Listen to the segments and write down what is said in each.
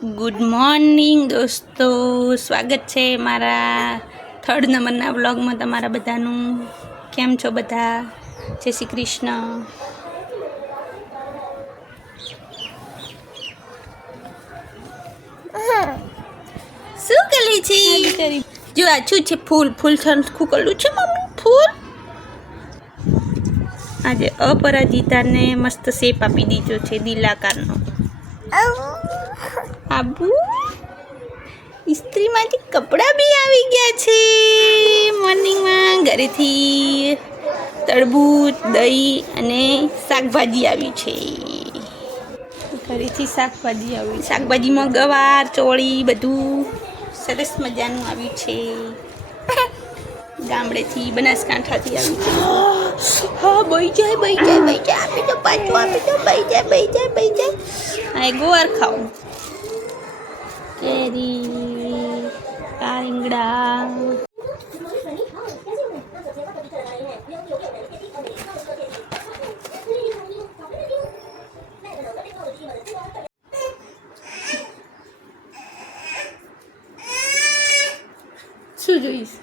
Good morning દોસ્તો, સ્વાગત છે મારા 3rd નંબરના વ્લોગમાં તમારા બધાનું. કેમ છો બધા? જય શ્રી કૃષ્ણ. શું કરે છે? જો આ શું છે? ફૂલ ખુકલું છે મમ્મી. ફૂલ આજે અપરાજિતાને મસ્ત શેપ આપી દીધો છે દિલાકારનો. આબુ ઇસ્ત્રીમાંથી કપડાં બી આવી ગયા છે. મોર્નિંગમાં ઘરેથી તરબૂચ, દહીં અને શાકભાજી આવી છે. ઘરેથી શાકભાજી આવી. શાકભાજીમાં ગવાર, ચોળી બધું સરસ મજાનું આવ્યું છે. ગામડેથી બનાસકાંઠાથી આવ્યું છે. હા, બઈ જાય. આપી દો પાછું, આપી દો. બઈ જાય. હા, ગોવાર ખાઓ. કેરી, કાંગડા. શું જોઈશ?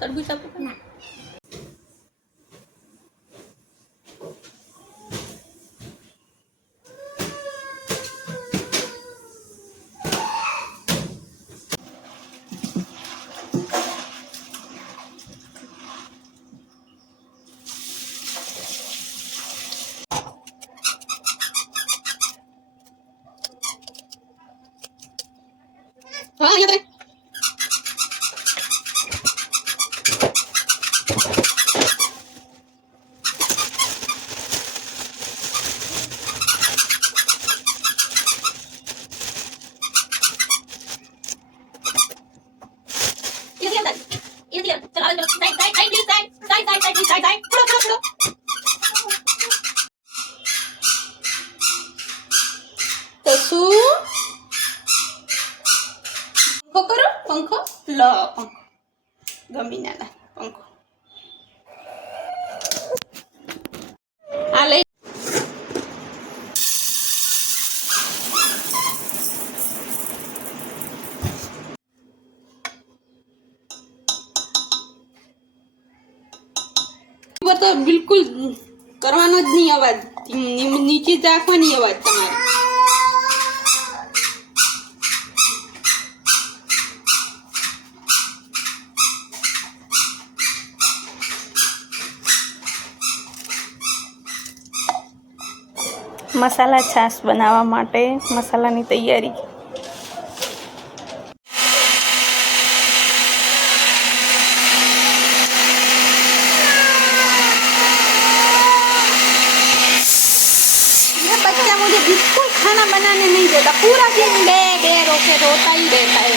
તરબૂચ આપો. હા, યાર. તો શું પંખો કરો? પંખો લો. પંખો ગમી ના પંખો આ લઈ. તો બિલકુલ કરવાનો જ નહીં અવાજ. નીચે જ રાખવાની અવાજ તમારે. મસાલા છાશ બનાવવા માટે મસાલાની તૈયારી. बच्चा मुझे बिल्कुल खाना बनाने नहीं देता. पूरा दिन बे रोके रोता ही रहता है.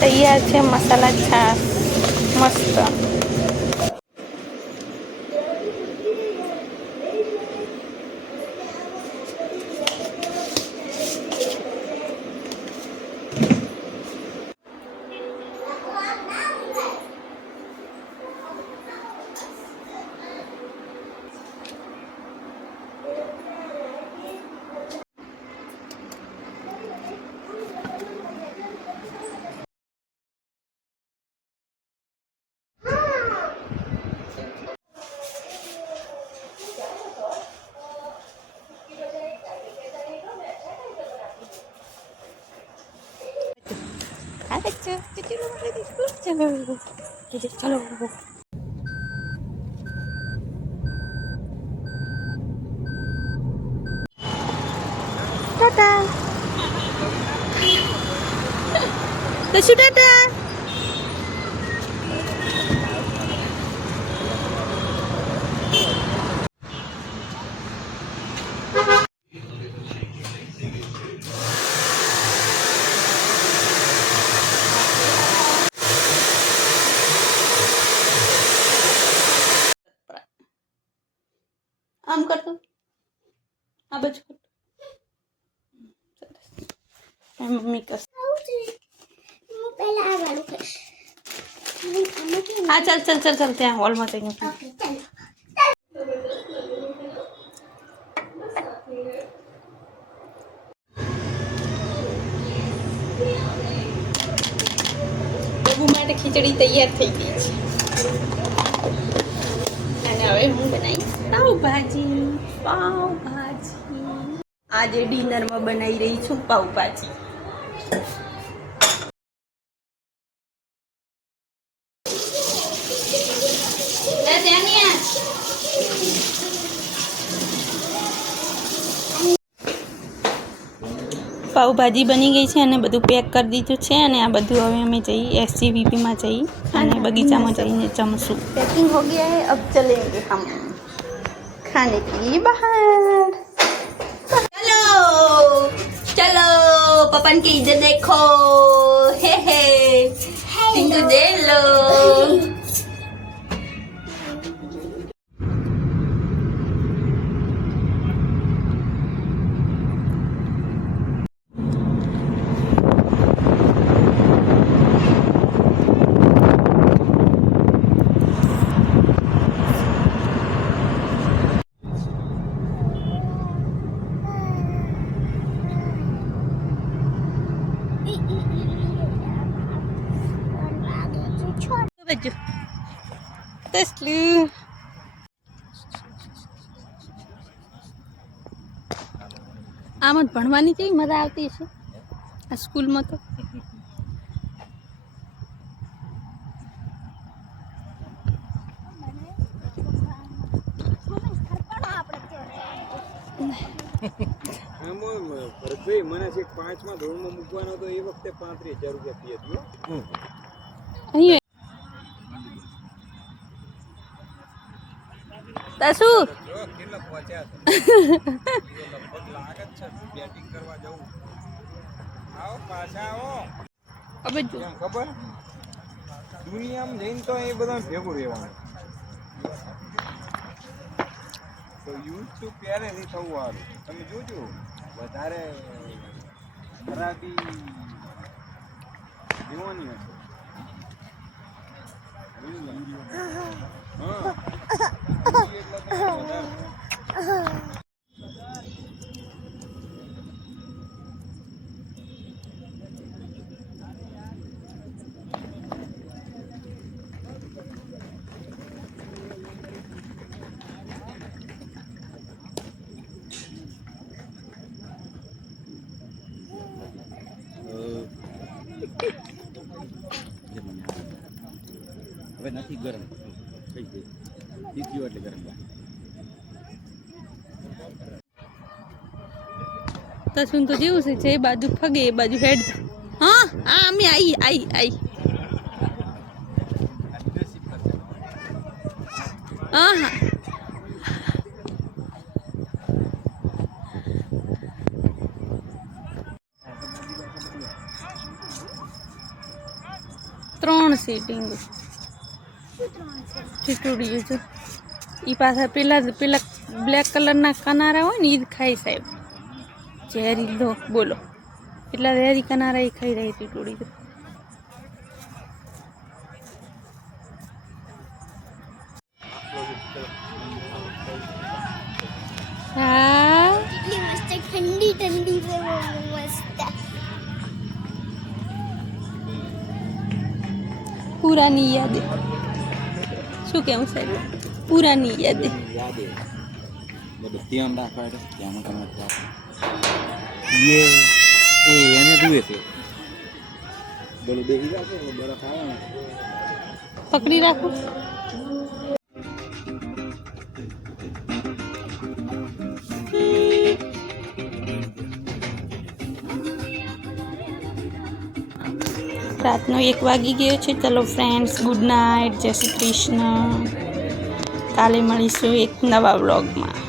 તૈયાર છે મસાલા છાશ મસ્ત. ચલો ટાટા તો શું ટાટા આમ કરતો આ બાજુ કરતો મમ્મી કરશે હા ચાલ ચાલ ચાલ ચાલ ત્યાં હોલમાં જઈને બબુ માટે ખીચડી તૈયાર થઈ ગઈ છે અને હવે હું બનાવીશ પાવભાજી આજે ડિનરમાં બનાવી રહી છું પાવભાજી પાવભાજી બની ગઈ છે અને બધું પેક કરી દીધું છે અને આ બધું હવે અમે જઈએ SGVPમાં જઈ અને બગીચામાં જઈને જમશું પેકિંગ હો ગયા है अब चलेंगे हम खाने के लिए बाहर चलो चलो पपन के इधर देखो हे हे इनको दे लो baju Teslu આમ જ ભણવાની કેવી મજા આવતી છે આ સ્કૂલમાં તો મને 5મા ધોરણમાં મૂકવાનો તો એ વખતે 35,000 રૂપિયા ફી હતી અહીં તાસુ કેટલા પહોંચ્યા લગભગ લાગે છે બેટિંગ કરવા જવું આવો પાછા આવો હવે કેમ ખબર દુનિયામાં જઈને તો એ બધા ભેગું રહેવાનું તો યુઝ ટુ પહેલેથી થવું સારું તમે જોજો વધારે ખરાબી જીવવાની હશે હા હવે નથી ગરમ થઈ ગઈ દીધું એટલે ગરમ તસુન તો જેવું છે જે બાજુ ફગે એ બાજુ હેડ હા હા અમે आई હા હા ત્રણ સીટિંગ ચીટુડી જો ઈ પાછા પેલા બ્લેક કલરના કનારા હોય ને ઈ ખાઈ સાહેબ ઝેરી લો બોલો એટલા ઝેરી કનારા એ ખાઈ રહી ચીટુડી જો હા કેટલી મસ્ત ઠંડી ઠંડી છે મસ્ત પુરાની યાદ શું કેવું સાહેબ પુરાની યાદ બધું ધ્યાન રાખવા ધ્યાન કરવા એને જુએ છે બોલું બેસી જશે બરફ આવે ને પકડી રાખો રાતનો 1 વાગી ગયો છે. ચલો ફ્રેન્ડ્સ, ગુડ નાઇટ, જય શ્રી કૃષ્ણ. કાલે મળીશું એક નવા વ્લોગમાં.